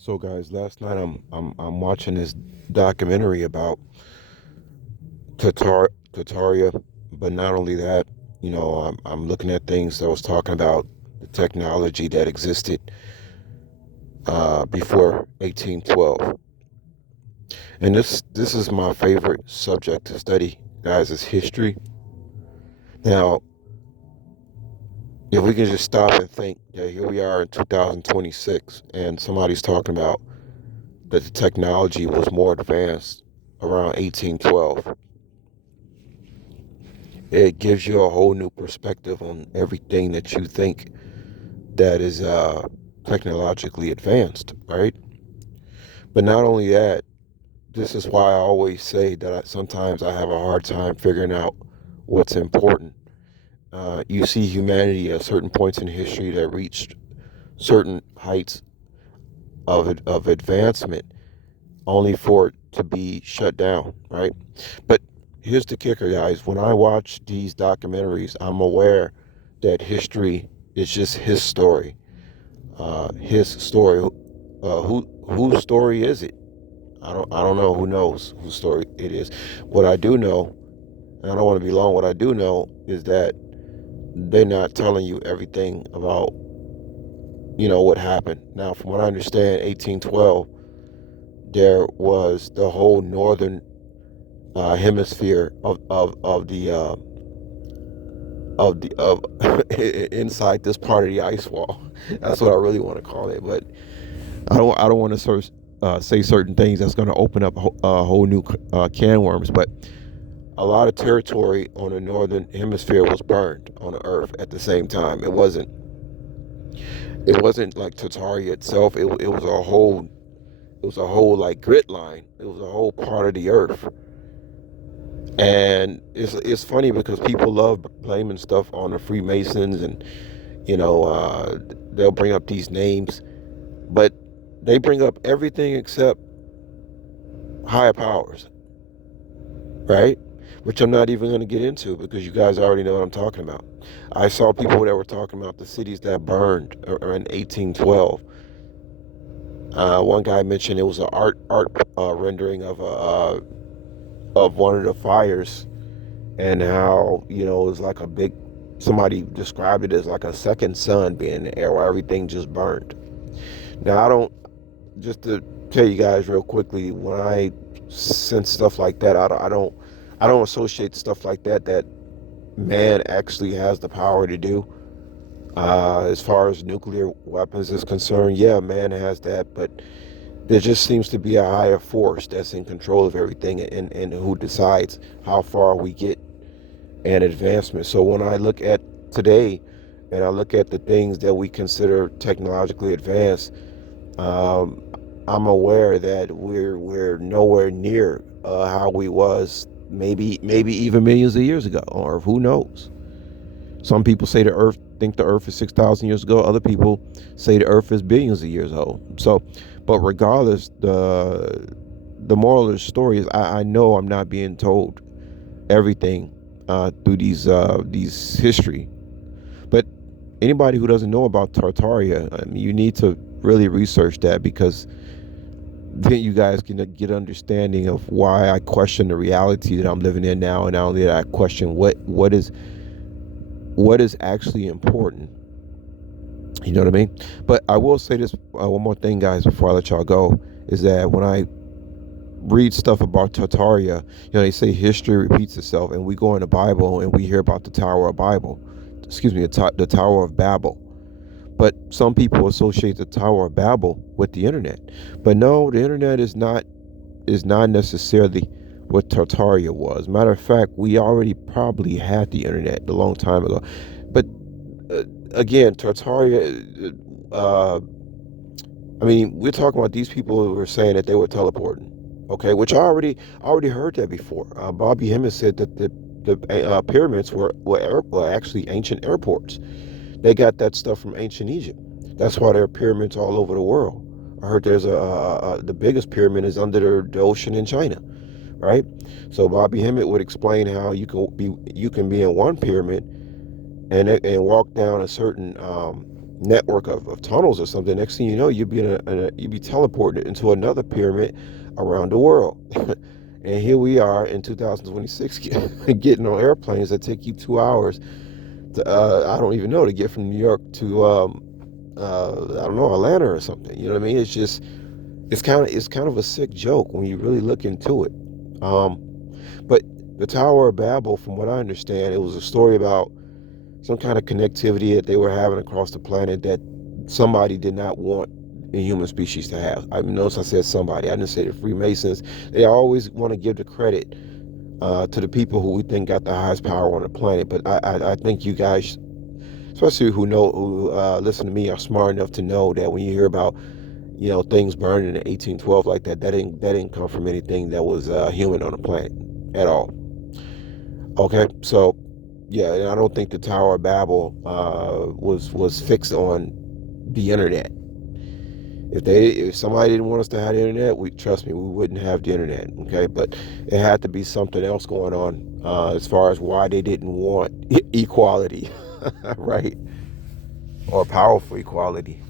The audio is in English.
So, guys, last night I'm watching this documentary about Tartaria, but not only that, I'm looking at things that was talking about the technology that existed before 1812, and this is my favorite subject to study, guys, is history. Now, if we can just stop and think that here we are in 2026, and somebody's talking about that the technology was more advanced around 1812. It gives you a whole new perspective on everything that you think that is technologically advanced, right? But not only that, this is why I always say that sometimes I have a hard time figuring out what's important. You see humanity at certain points in history that reached certain heights of advancement only for it to be shut down, right? But here's the kicker, guys. When I watch these documentaries, I'm aware that history is just his story. His story. Whose story is it? I don't know. Who knows whose story it is? What I do know, and I don't want to be long. What I do know is that they're not telling you everything about what happened. Now, from what I understand, 1812, there was the whole northern hemisphere of inside this part of the ice wall. That's what I really want to call it. But I don't want to say certain things that's going to open up a whole new can of worms. But a lot of territory on the northern hemisphere was burned on the earth at the same time. It wasn't like Tartaria itself. It was a whole like grit line. It was a whole part of the earth. And it's funny because people love blaming stuff on the Freemasons, and they'll bring up these names, but they bring up everything except higher powers, right? Which I'm not even going to get into because you guys already know what I'm talking about. I saw people that were talking about the cities that burned in 1812. One guy mentioned it was an art rendering of one of the fires, and how it was like a big. Somebody described it as like a second sun being in the air where everything just burned. Now I don't. Just to tell you guys real quickly, when I sense stuff like that, I don't associate stuff like that man actually has the power to do. As far as nuclear weapons is concerned, yeah, man has that, but there just seems to be a higher force that's in control of everything, and who decides how far we get and advancement. So when I look at today and I look at the things that we consider technologically advanced, um, I'm aware that we're nowhere near how we was maybe even millions of years ago, or who knows. Some people say the Earth is 6,000 years ago. Other people say the Earth is billions of years old. So, but regardless, the moral of the story is I know I'm not being told everything through these history. But anybody who doesn't know about Tartaria, I mean, you need to really research that, because then you guys can get understanding of why I question the reality that I'm living in now, and not only that, I question what is actually important. You know what I mean? But I will say this one more thing, guys, before I let y'all go, is that when I read stuff about Tartaria, they say history repeats itself, and we go in the Bible and we hear about the Tower of Bible, excuse me, the Tower of Babel. But some people associate the Tower of Babel with the internet. But no, the internet is not necessarily what Tartaria was. Matter of fact, we already probably had the internet a long time ago. But again, Tartaria, I mean, we're talking about these people who were saying that they were teleporting. Okay, which I already heard that before. Bobby Hemmett said that the pyramids were actually ancient airports. They got that stuff from ancient Egypt. That's why there are pyramids all over the world. I heard there's the biggest pyramid is under the ocean in China, right? So Bobby Hemmett would explain how you can be in one pyramid and walk down a certain network of tunnels or something. Next thing you know, you'd be teleported into another pyramid around the world. And here we are in 2026 getting on airplanes that take you 2 hours to, I don't even know, to get from New York to, I don't know, Atlanta or something. You know what I mean? It's just, it's kind of a sick joke when you really look into it. Um, but the Tower of Babel, from what I understand, it was a story about some kind of connectivity that they were having across the planet that somebody did not want the human species to have. I notice I said somebody. I didn't say the Freemasons. They always want to give the credit to the people who we think got the highest power on the planet. But I think you guys, especially who listen to me, are smart enough to know that when you hear about things burning in 1812 like that, that didn't come from anything that was human on the planet at all. Okay, so yeah, and I don't think the Tower of Babel was fixed on the internet. If somebody didn't want us to have the internet, trust me, we wouldn't have the internet. Okay, but it had to be something else going on as far as why they didn't want equality, right, or powerful equality.